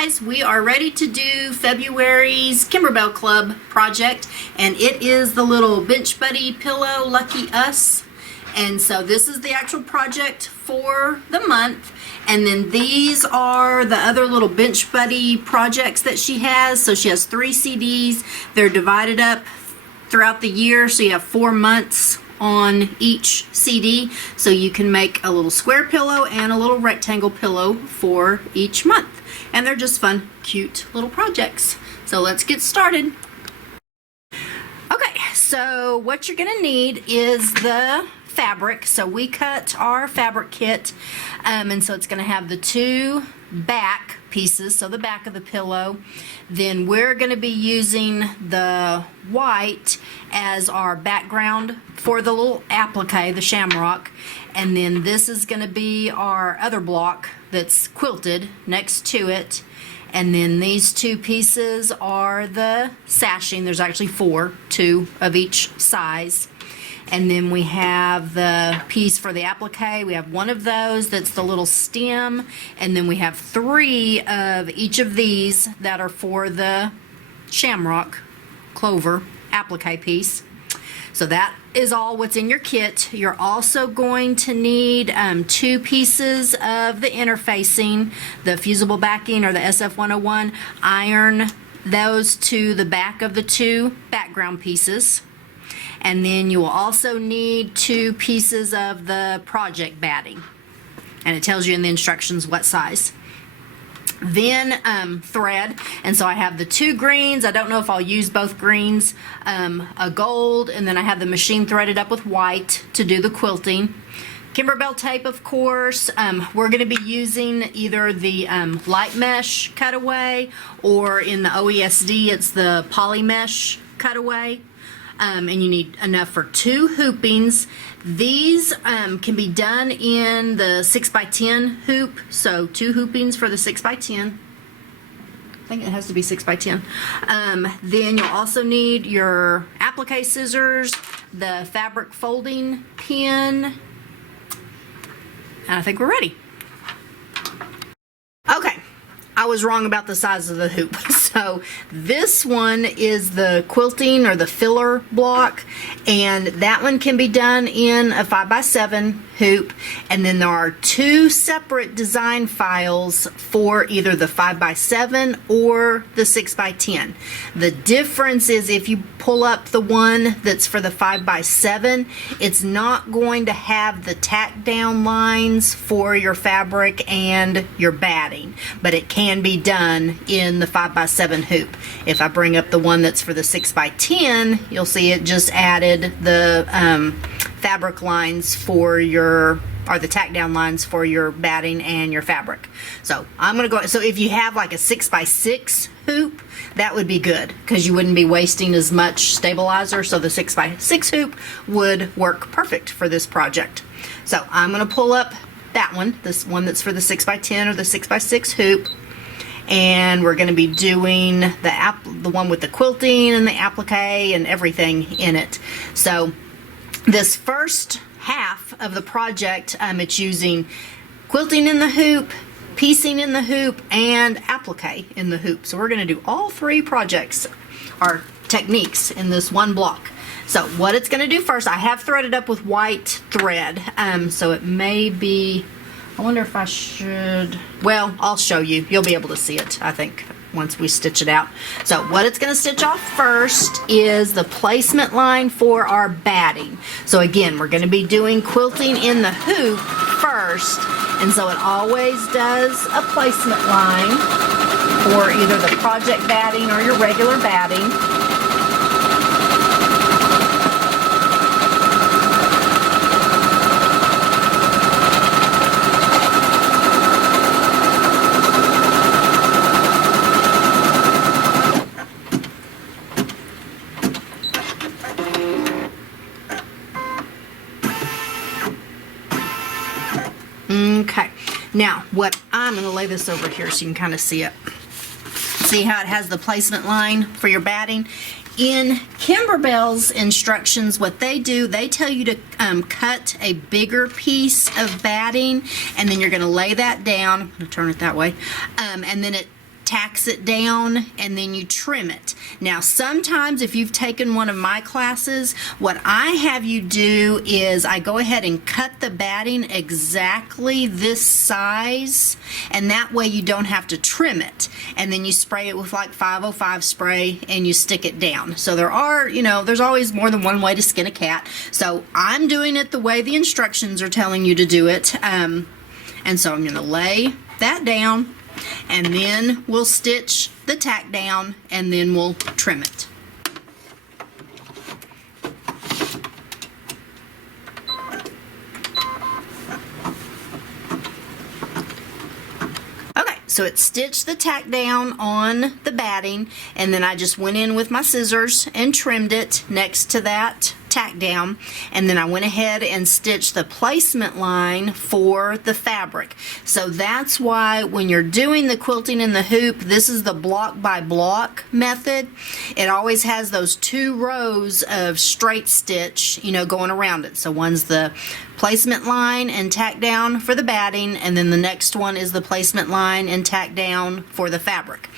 guys, we are ready to do February's Kimberbell Club project, and it is the little Bench Buddy pillow Lucky Us. And so this is the actual project for the month, and then these are the other little Bench Buddy projects that she has. So she has 3 CDs. They're divided up throughout the year, so you have 4 months on each CD, so you can make a little square pillow and a little rectangle pillow for each month, and they're just fun, cute little projects. So let's get started. Okay, so what you're gonna need is the fabric. So we cut our fabric kit, and so it's gonna have the 2 back pieces, so the back of the pillow. Then we're going to be using the white as our background for the little applique, the shamrock, and then this is going to be our other block that's quilted next to it, and then these 2 pieces are the sashing. There's actually 4, 2 of each size. And then we have the piece for the applique. We have 1 of those that's the little stem, and then we have 3 of each of these that are for the shamrock clover applique piece. So that is all what's in your kit. You're also going to need 2 pieces of the interfacing, the fusible backing or the SF101. Iron those to the back of the 2 background pieces. And then you will also need 2 pieces of the project batting, and it tells you in the instructions what size. Then thread, and so I have the 2 greens. I don't know if I'll use both greens, a gold, and then I have the machine threaded up with white to do the quilting. Kimberbell tape, of course. We're going to be using either the light mesh cutaway, or in the OESD it's the poly mesh cutaway. And you need enough for 2 hoopings. These can be done in the 6x10 hoop, so 2 hoopings for the 6x10. I think it has to be 6x10. Then you'll also need your applique scissors, the fabric folding pin, and I think we're ready. Okay, I was wrong about the size of the hoop. So this one is the quilting or the filler block, and that one can be done in a 5x7 hoop, and then there are 2 separate design files for either the 5x7 or the 6x10. The difference is if you pull up the one that's for the 5x7, it's not going to have the tack down lines for your fabric and your batting, but it can be done in the 5x7 hoop. If I bring up the one that's for the 6x10, you'll see it just added the fabric lines for your, or the tack down lines for your batting and your fabric. So I'm going to go, so if you have like a 6x6 hoop, that would be good because you wouldn't be wasting as much stabilizer. So the 6x6 hoop would work perfect for this project. So I'm going to pull up that one, this one that's for the 6x10 or the 6x6 hoop. And we're going to be doing the one with the quilting and the applique and everything in it. So this first half of the project, it's using quilting in the hoop, piecing in the hoop, and applique in the hoop. So we're going to do all 3 projects or techniques in this one block. So what it's going to do first, I have threaded up with white thread, so it may be, I wonder if I should, well, I'll show you. You'll be able to see it, I think, once we stitch it out. So what it's going to stitch off first is the placement line for our batting. So again, we're going to be doing quilting in the hoop first, and so it always does a placement line for either the project batting or your regular batting. Okay, now what I'm going to lay this over here so you can kind of see it. See how it has the placement line for your batting? In Kimberbell's instructions, what they do, they tell you to cut a bigger piece of batting, and then you're going to lay that down. I'm going to turn it that way, and then it tacks it down, and then you trim it. Now sometimes if you've taken one of my classes, what I have you do is I go ahead and cut the batting exactly this size, and that way you don't have to trim it. And then you spray it with like 505 spray and you stick it down. So there are, you know, there's always more than one way to skin a cat. So I'm doing it the way the instructions are telling you to do it. And so I'm going to lay that down, and then we'll stitch the tack down, and then we'll trim it. Okay, so it stitched the tack down on the batting, and then I just went in with my scissors and trimmed it next to that tack down, and then I went ahead and stitched the placement line for the fabric. So that's why when you're doing the quilting in the hoop, this is the block by block method. It always has those 2 rows of straight stitch, you know, going around it. So one's the placement line and tack down for the batting, and then the next one is the placement line and tack down for the fabric.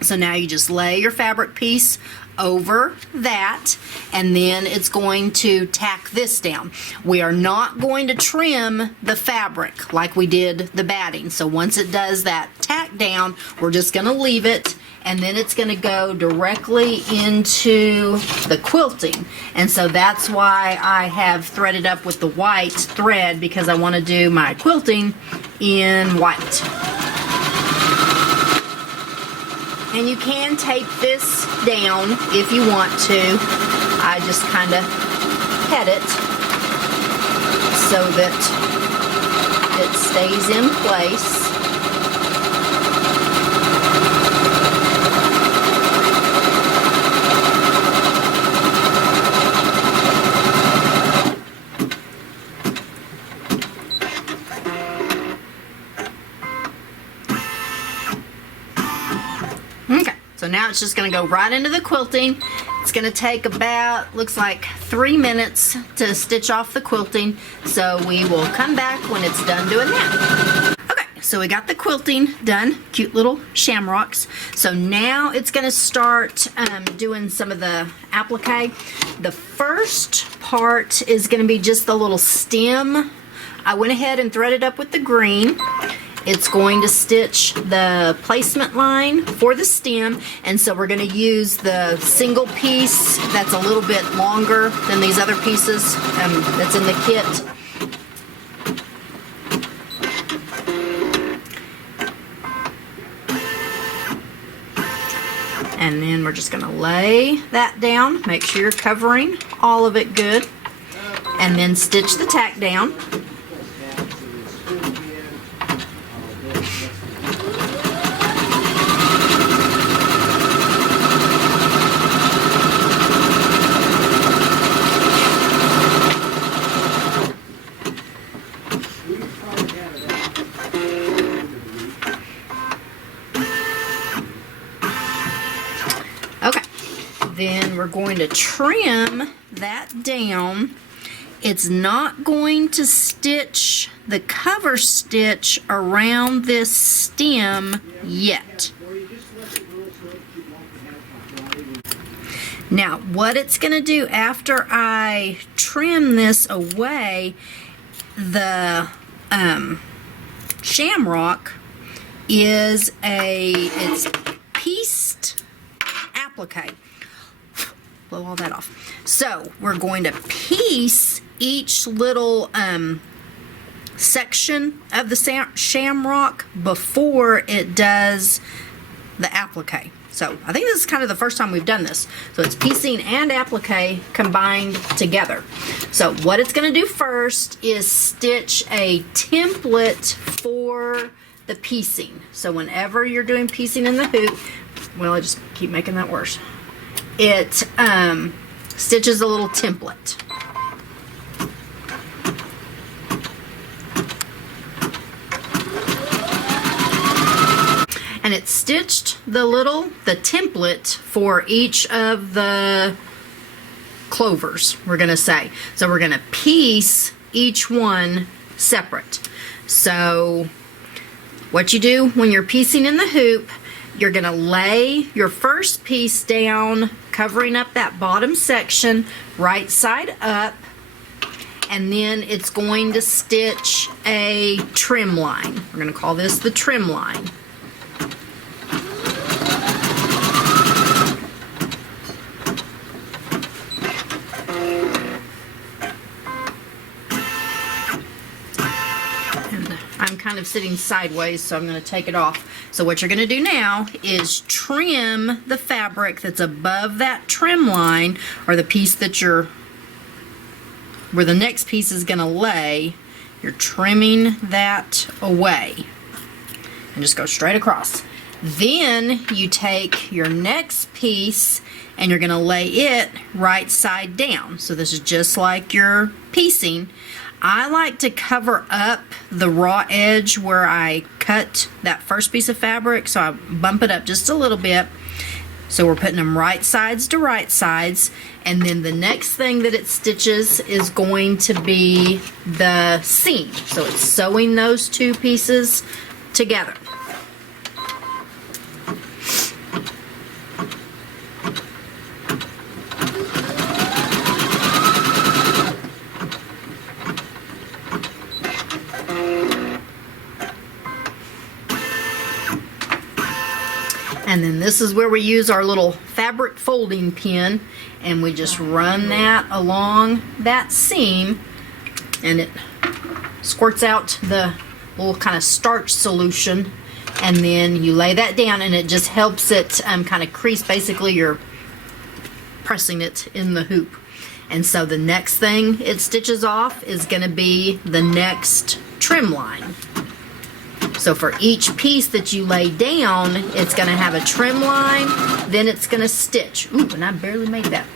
So now you just lay your fabric piece over that, and then it's going to tack this down. We are not going to trim the fabric like we did the batting. So once it does that tack down, we're just going to leave it, and then it's going to go directly into the quilting. And so that's why I have threaded up with the white thread, because I want to do my quilting in white. And you can tape this down if you want to. I just kind of pet it so that it stays in place. So now it's just going to go right into the quilting. It's going to take about, looks like 3 minutes to stitch off the quilting. So we will come back when it's done doing that. Okay, so we got the quilting done. Cute little shamrocks. So now it's going to start doing some of the applique. The first part is going to be just the little stem. I went ahead and threaded up with the green. It's going to stitch the placement line for the stem, and so we're going to use the single piece that's a little bit longer than these other pieces that's in the kit. And then we're just going to lay that down, make sure you're covering all of it good, and then stitch the tack down. Then we're going to trim that down. It's not going to stitch the cover stitch around this stem yet. Now, what it's going to do after I trim this away, the shamrock is it's pieced applique. Blow all that off. So we're going to piece each little section of the shamrock before it does the applique. So I think this is kind of the first time we've done this. So it's piecing and applique combined together. So what it's going to do first is stitch a template for the piecing. So whenever you're doing piecing in the hoop, well, I just keep making that worse. It stitches a little template. And it stitched the template for each of the clovers, we're going to say. So we're going to piece each one separate. So what you do when you're piecing in the hoop, You're going to lay your first piece down, covering up that bottom section, right side up, and then it's going to stitch a trim line. We're going to call this the trim line. I'm kind of sitting sideways, so I'm going to take it off. So what you're going to do now is trim the fabric that's above that trim line, or the piece that where the next piece is going to lay. You're trimming that away and just go straight across. Then you take your next piece and you're going to lay it right side down. So this is just like your piecing. I like to cover up the raw edge where I cut that first piece of fabric, so I bump it up just a little bit. So we're putting them right sides to right sides, and then the next thing that it stitches is going to be the seam. So it's sewing those two pieces together. And then this is where we use our little fabric folding pin, and we just run that along that seam, and it squirts out the little kind of starch solution, and then you lay that down, and it just helps it kind of crease. Basically, you're pressing it in the hoop. And so the next thing it stitches off is going to be the next trim line. So for each piece that you lay down, it's going to have a trim line, then it's going to stitch. Ooh, and I barely made that.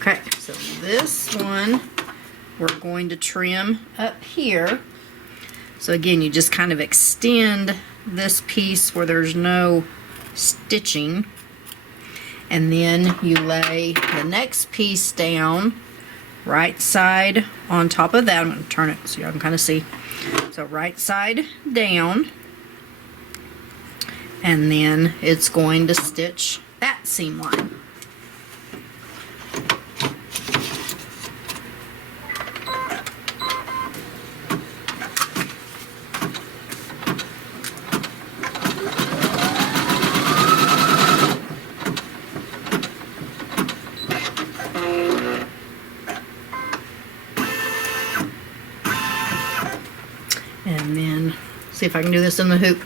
Okay, so this one we're going to trim up here. So again, you just kind of extend this piece where there's no stitching, and then you lay the next piece down right side on top of that. I'm going to turn it so y'all can kind of see. So right side down, and then it's going to stitch that seam line. And then, see if I can do this in the hoop.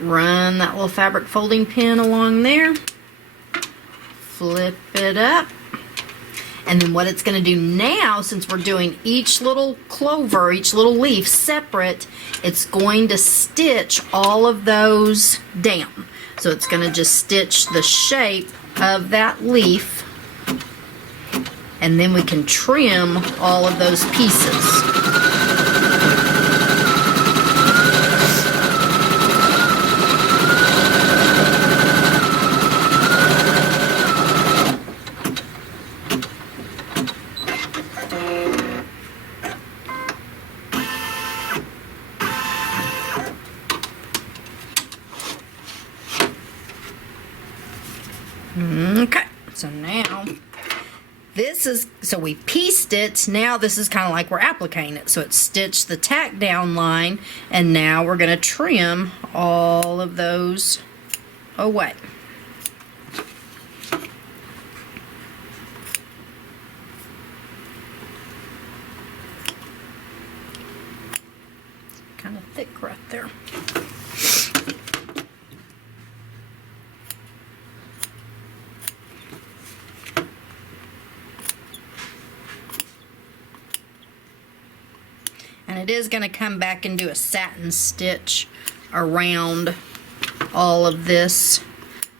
Run that little fabric folding pin along there. Flip it up. And then what it's going to do now, since we're doing each little clover, each little leaf separate, it's going to stitch all of those down. So it's going to just stitch the shape of that leaf. And then we can trim all of those pieces. Okay, so now so we pieced it. Now this is kind of like we're appliquing it. So it's stitched the tack down line, and now we're going to trim all of those away. Kind of thick right there. And it is going to come back and do a satin stitch around all of this.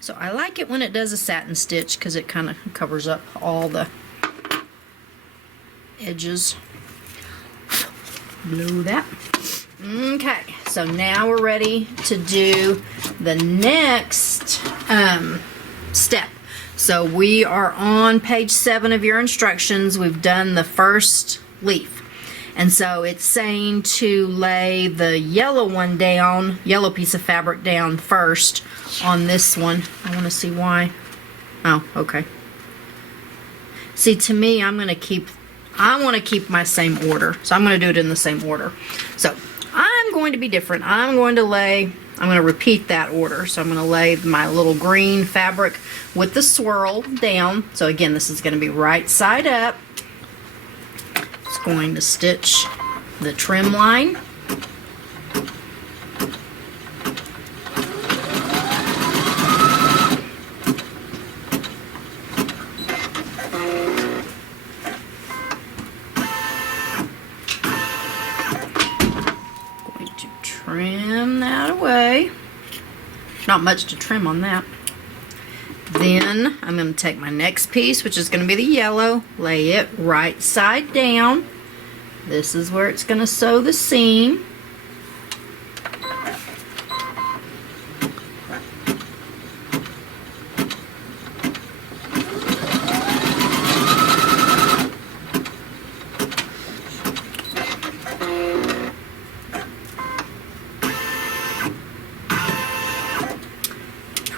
So I like it when it does a satin stitch because it kind of covers up all the edges. Blow that. Okay, so now we're ready to do the next step. So we are on page 7 of your instructions. We've done the first leaf. And so it's saying to lay the yellow one down, yellow piece of fabric down first on this one. I want to see why. Oh, okay. See, to me, I want to keep my same order. So I'm going to do it in the same order. So I'm going to be different. I'm going to repeat that order. So I'm going to lay my little green fabric with the swirl down. So again, this is going to be right side up. It's going to stitch the trim line. Going to trim that away. Not much to trim on that. Then I'm going to take my next piece, which is going to be the yellow, lay it right side down. This is where it's going to sew the seam.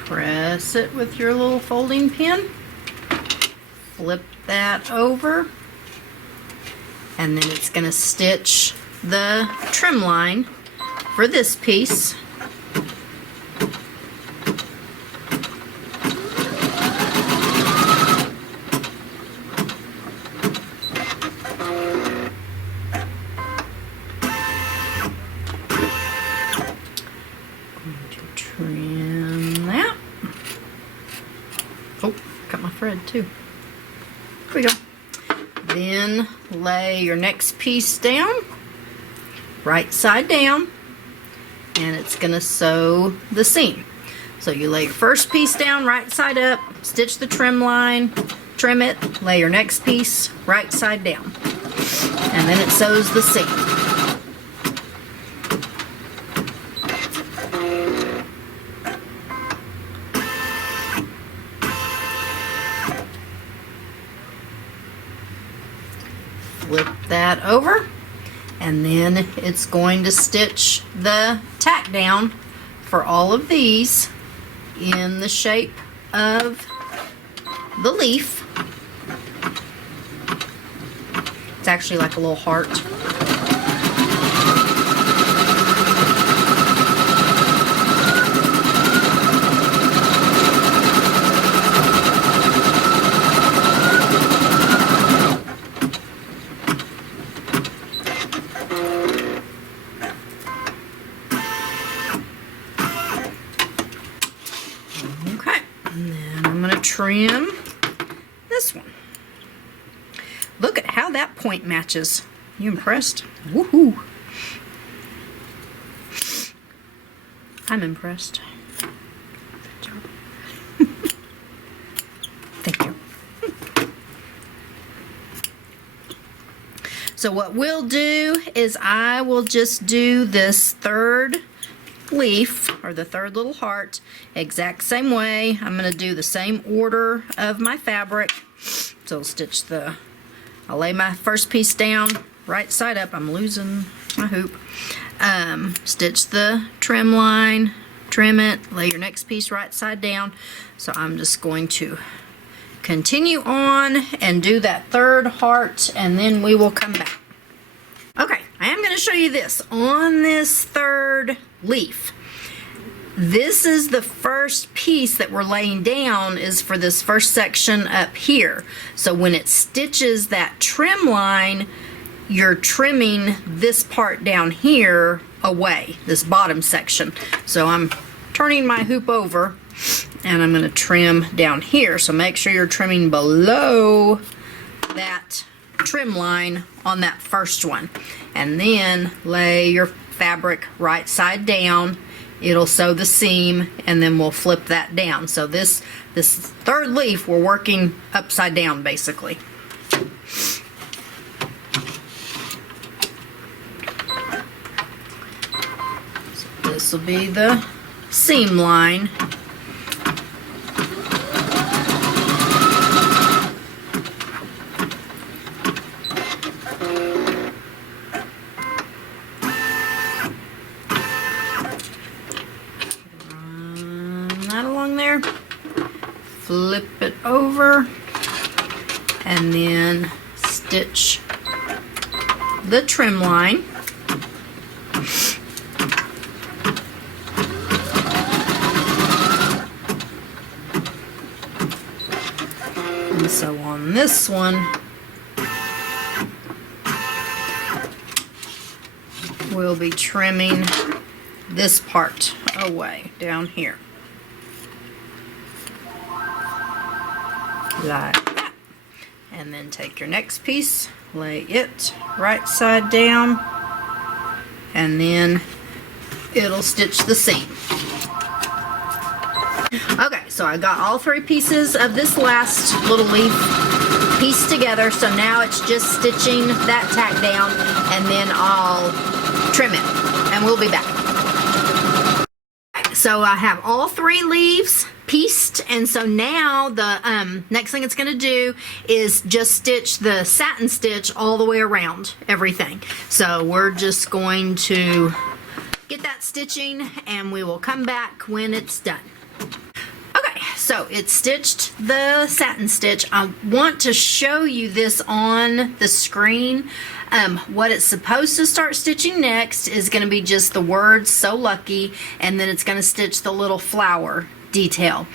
Press it with your little folding pin. Flip that over. And then it's going to stitch the trim line for this piece. Going to trim that. Oh, got my thread too. Here we go. Then lay your next piece down, right side down, and it's going to sew the seam. So you lay your first piece down, right side up, stitch the trim line, trim it, lay your next piece, right side down, and then it sews the seam. Flip that over, and then it's going to stitch the tack down for all of these in the shape of the leaf. It's actually like a little heart. Trim this one. Look at how that point matches. You impressed? Woohoo! I'm impressed. Thank you. So what we'll do is I will just do this third leaf, or the third little heart, exact same way. I'm going to do the same order of my fabric. So I'll stitch I'll lay my first piece down right side up. I'm losing my hoop. Stitch the trim line, trim it, lay your next piece right side down. So I'm just going to continue on and do that third heart, and then we will come back. Okay, I am going to show you this on this third leaf. This is the first piece that we're laying down, is for this first section up here. So when it stitches that trim line, you're trimming this part down here away, this bottom section. So I'm turning my hoop over and I'm going to trim down here. So make sure you're trimming below that trim line on that first one, and then lay your fabric right side down. It'll sew the seam, and then we'll flip that down. So this third leaf, we're working upside down basically. So this will be the seam line. flip it over and then stitch the trim line. And so on this one, we'll be trimming this part away down here. Like that. And then take your next piece, lay it right side down, and then it'll stitch the seam. Okay, so I got all three pieces of this last little leaf pieced together, so now it's just stitching that tack down, and then I'll trim it, and we'll be back. So I have all three leaves pieced, and so now the next thing it's going to do is just stitch the satin stitch all the way around everything. So we're just going to get that stitching, and we will come back when it's done. Okay, so it's stitched the satin stitch. I want to show you this on the screen. What it's supposed to start stitching next is going to be just the words "So Lucky," and then it's going to stitch the little flower detail.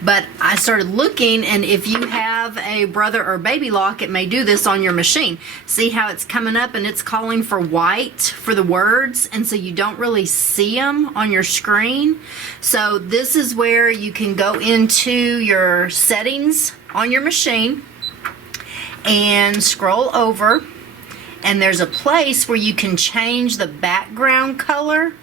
But I started looking, and if you have a brother or baby lock, it may do this on your machine. See how it's coming up and it's calling for white for the words, and so you don't really see them on your screen. So this is where you can go into your settings on your machine and scroll over, and there's a place where you can change the background color.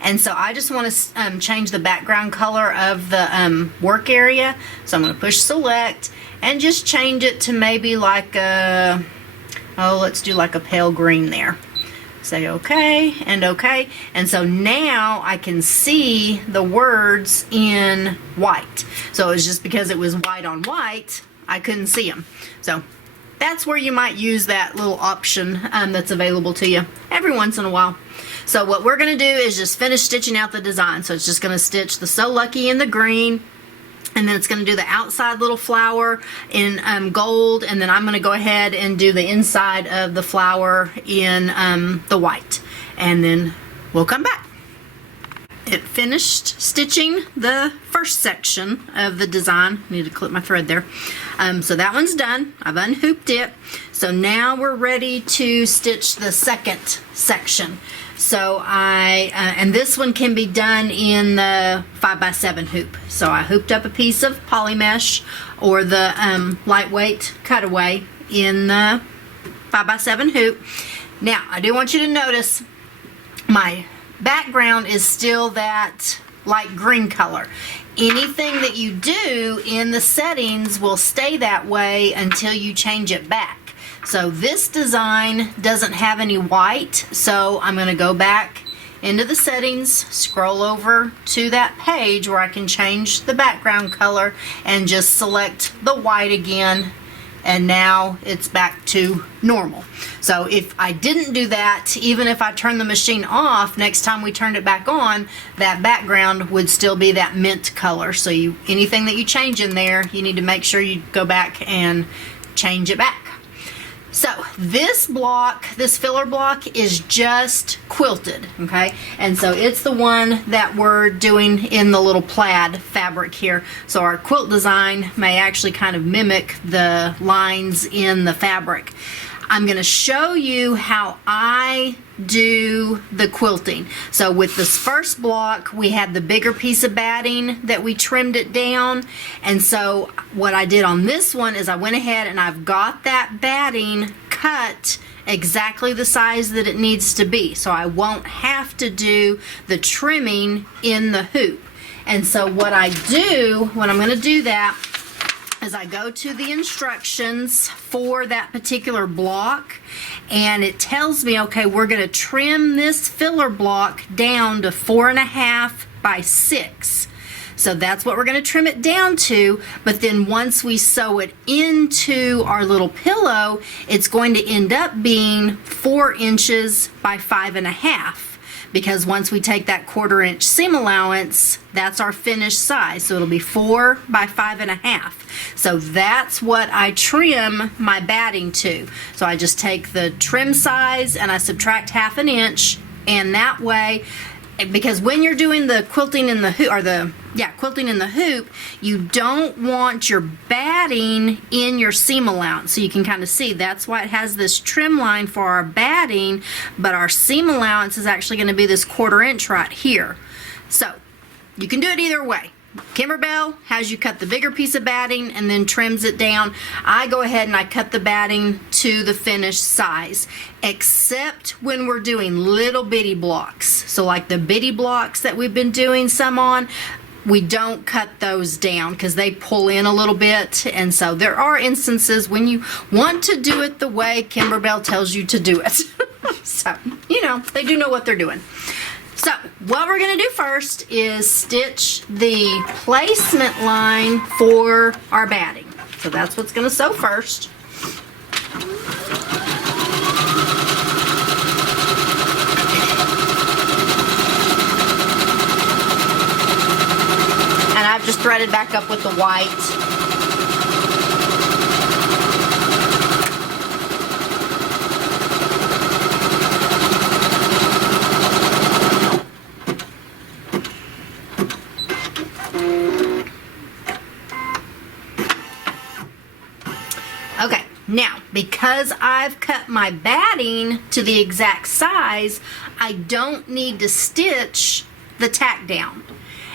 And so I just want to change the background color of the work area. So I'm going to push select and just change it to maybe like a, let's do like a pale green there. Say okay and okay. And so now I can see the words in white. So it's just because it was white on white, I couldn't see them. So that's where you might use that little option that's available to you every once in a while. So what we're going to do is just finish stitching out the design. So it's just going to stitch the So Lucky in the green, and then it's going to do the outside little flower in gold, and then I'm going to go ahead and do the inside of the flower in the white, and then we'll come back. It finished stitching the first section of the design. I need to clip my thread there. So that one's done. I've unhooped it. So now we're ready to stitch the second section. So and this one can be done in the 5x7 hoop. So I hooped up a piece of poly mesh or the lightweight cutaway in the 5x7 hoop. Now I do want you to notice my background is still that light green color. Anything that you do in the settings will stay that way until you change it back. So this design doesn't have any white, so I'm going to go back into the settings, scroll over to that page where I can change the background color and just select the white again, and now it's back to normal. So if I didn't do that, even if I turn the machine off, next time we turned it back on, that background would still be that mint color. So anything that you change in there, you need to make sure you go back and change it back. So this block, this filler block, is just quilted, okay? And so it's the one that we're doing in the little plaid fabric here. So our quilt design may actually kind of mimic the lines in the fabric. I'm going to show you how I do the quilting. So with this first block, we had the bigger piece of batting that we trimmed it down. And so what I did on this one is I went ahead and I've got that batting cut exactly the size that it needs to be. So I won't have to do the trimming in the hoop. And so what I do when I'm going to do that is I go to the instructions for that particular block, and it tells me, okay, we're going to trim this filler block down to 4.5 by 6. So that's what we're going to trim it down to. But then once we sew it into our little pillow, it's going to end up being 4 inches by 5.5. Because once we take that 1/4 inch seam allowance, that's our finished size. So it'll be 4 by 5.5. So that's what I trim my batting to. So I just take the trim size and I subtract 1/2 inch, and that way, because when you're doing the quilting in the hoop, quilting in the hoop, you don't want your batting in your seam allowance. So you can kind of see that's why it has this trim line for our batting, but our seam allowance is actually going to be this 1/4 inch right here. So you can do it either way. Kimberbell has you cut the bigger piece of batting and then trims it down. I go ahead and I cut the batting to the finished size, except when we're doing little bitty blocks. So like the bitty blocks that we've been doing some on, we don't cut those down because they pull in a little bit. And so there are instances when you want to do it the way Kimberbell tells you to do it. So, you know, they do know what they're doing. So what we're going to do first is stitch the placement line for our batting. So that's what's going to sew first. And I've just threaded back up with the white. Okay, now because I've cut my batting to the exact size, I don't need to stitch the tack down.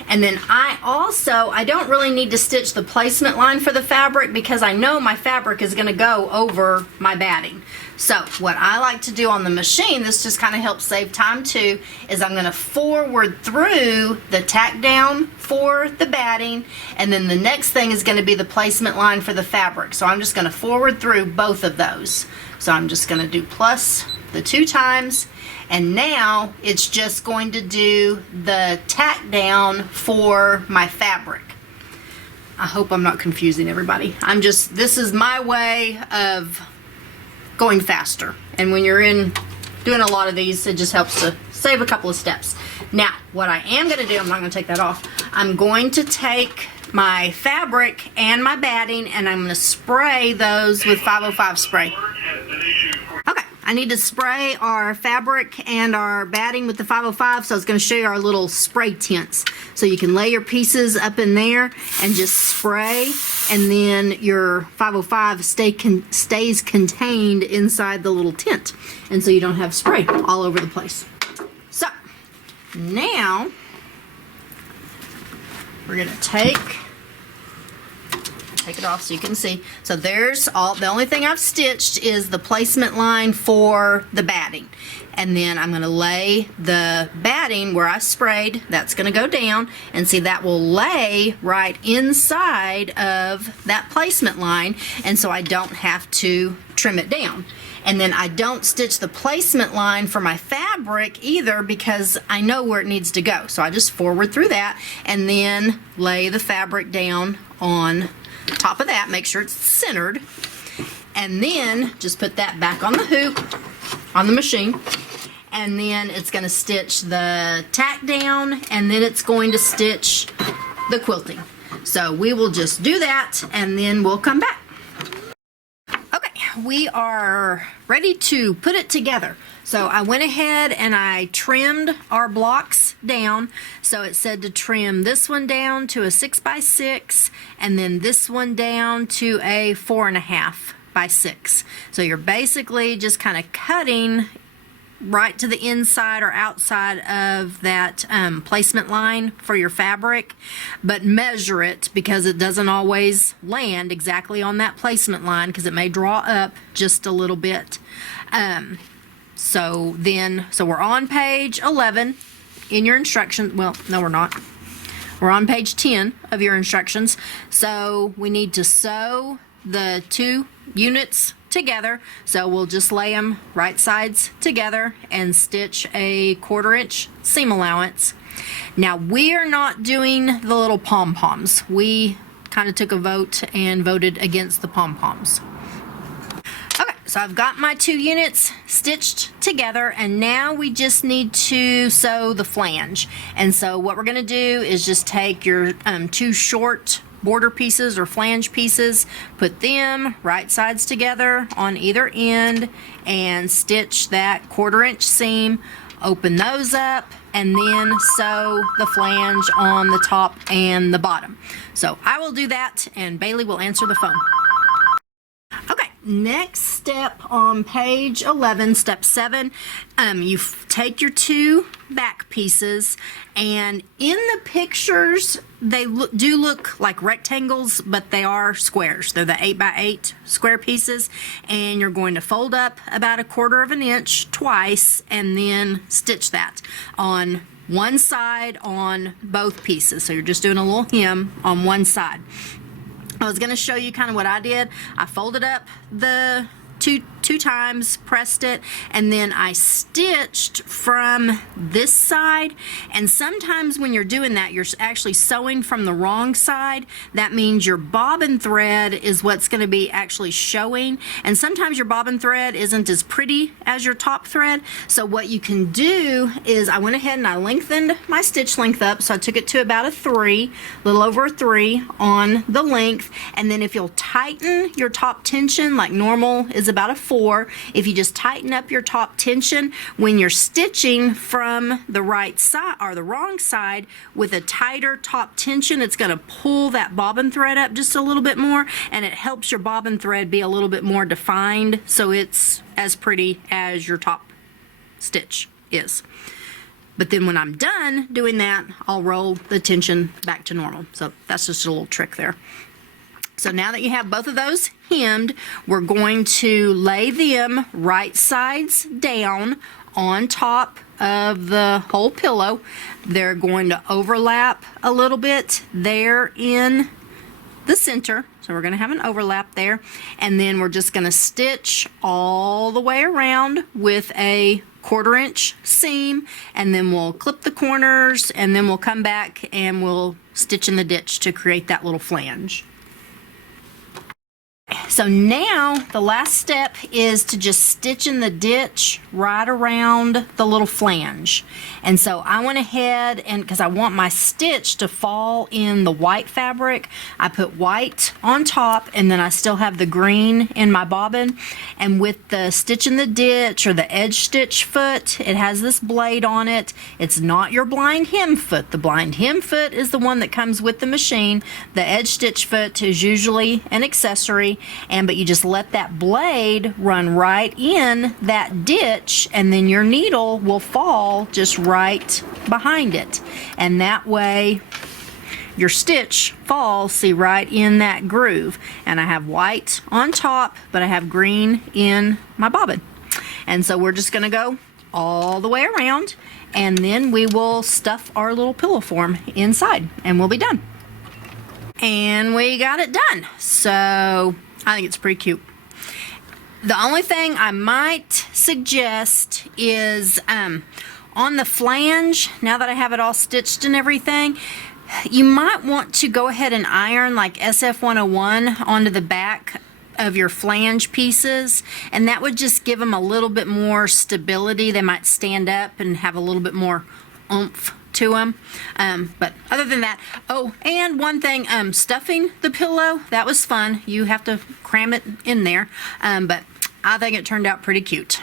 And then I don't really need to stitch the placement line for the fabric because I know my fabric is going to go over my batting. So what I like to do on the machine, this just kind of helps save time too, is I'm going to forward through the tack down for the batting, and then the next thing is going to be the placement line for the fabric. So I'm just going to forward through both of those. So I'm just going to do plus the 2 times, and now it's just going to do the tack down for my fabric. I hope I'm not confusing everybody. This is my way of going faster. And when you're doing a lot of these, it just helps to save a couple of steps. Now, what I am going to do, I'm not going to take that off. I'm going to take my fabric and my batting, and I'm going to spray those with 505 spray. Okay, I need to spray our fabric and our batting with the 505, so I was going to show you our little spray tints. So you can lay your pieces up in there and just spray, and then your 505 stays contained inside the little tint, and so you don't have spray all over the place. So now we're going to take it off so you can see. So there's the only thing I've stitched is the placement line for the batting. And then I'm going to lay the batting where I sprayed. That's going to go down, and see that will lay right inside of that placement line, and so I don't have to trim it down. And then I don't stitch the placement line for my fabric either because I know where it needs to go. So I just forward through that and then lay the fabric down on top of that, make sure it's centered, and then just put that back on the hoop on the machine, and then it's going to stitch the tack down, and then it's going to stitch the quilting. So we will just do that and then we'll come back. Okay, we are ready to put it together. So I went ahead and I trimmed our blocks down. So it said to trim this one down to a 6 by 6, and then this one down to a 4.5 by 6. So you're basically just kind of cutting right to the inside or outside of that placement line for your fabric, but measure it because it doesn't always land exactly on that placement line because it may draw up just a little bit. So we're on page 11 in your instructions. Well, no, we're not. We're on page 10 of your instructions. So we need to sew the 2 units together. So we'll just lay them right sides together and stitch a 1/4 inch seam allowance. Now we are not doing the little pom-poms. We kind of took a vote and voted against the pom-poms. Okay, so I've got my 2 units stitched together, and now we just need to sew the flange. And so what we're going to do is just take your 2 short border pieces or flange pieces, put them right sides together on either end, and stitch that 1/4 inch seam, open those up, and then sew the flange on the top and the bottom. So I will do that, and Bailey will answer the phone. Okay, next step on page 11, step 7, you take your 2 back pieces, and in the pictures they do look like rectangles, but they are squares. They're the 8 by 8 square pieces, and you're going to fold up about 1/4 inch twice and then stitch that on one side on both pieces. So you're just doing a little hem on one side. I was going to show you kind of what I did. I folded up the two times, pressed it, and then I stitched from this side. And sometimes when you're doing that, you're actually sewing from the wrong side. That means your bobbin thread is what's going to be actually showing, and sometimes your bobbin thread isn't as pretty as your top thread. So what you can do is I went ahead and I lengthened my stitch length up, so I took it to about a 3, a little over a 3 on the length. And then if you'll tighten your top tension, like normal is about a 4, if you just tighten up your top tension when you're stitching from the right side or the wrong side with a tighter top tension, it's going to pull that bobbin thread up just a little bit more, and it helps your bobbin thread be a little bit more defined, so it's as pretty as your top stitch is. But then when I'm done doing that, I'll roll the tension back to normal. So that's just a little trick there. So now that you have both of those hemmed, we're going to lay them right sides down on top of the whole pillow. They're going to overlap a little bit there in the center. So we're going to have an overlap there. And then we're just going to stitch all the way around with a 1/4 inch seam, and then we'll clip the corners, and then we'll come back and we'll stitch in the ditch to create that little flange. So now the last step is to just stitch in the ditch right around the little flange. And so I went ahead, and because I want my stitch to fall in the white fabric, I put white on top, and then I still have the green in my bobbin. And with the stitch in the ditch or the edge stitch foot, it has this blade on it. It's not your blind hem foot. The blind hem foot is the one that comes with the machine. The edge stitch foot is usually an accessory. But you just let that blade run right in that ditch, and then your needle will fall just right behind it. And that way your stitch falls, see, right in that groove. And I have white on top, but I have green in my bobbin. And so we're just going to go all the way around, and then we will stuff our little pillow form inside, and we'll be done. And we got it done. So I think it's pretty cute. The only thing I might suggest is on the flange, now that I have it all stitched and everything, you might want to go ahead and iron like SF101 onto the back of your flange pieces, and that would just give them a little bit more stability. They might stand up and have a little bit more oomph to them. But other than that, oh, and one thing, stuffing the pillow, that was fun. You have to cram it in there, but I think it turned out pretty cute.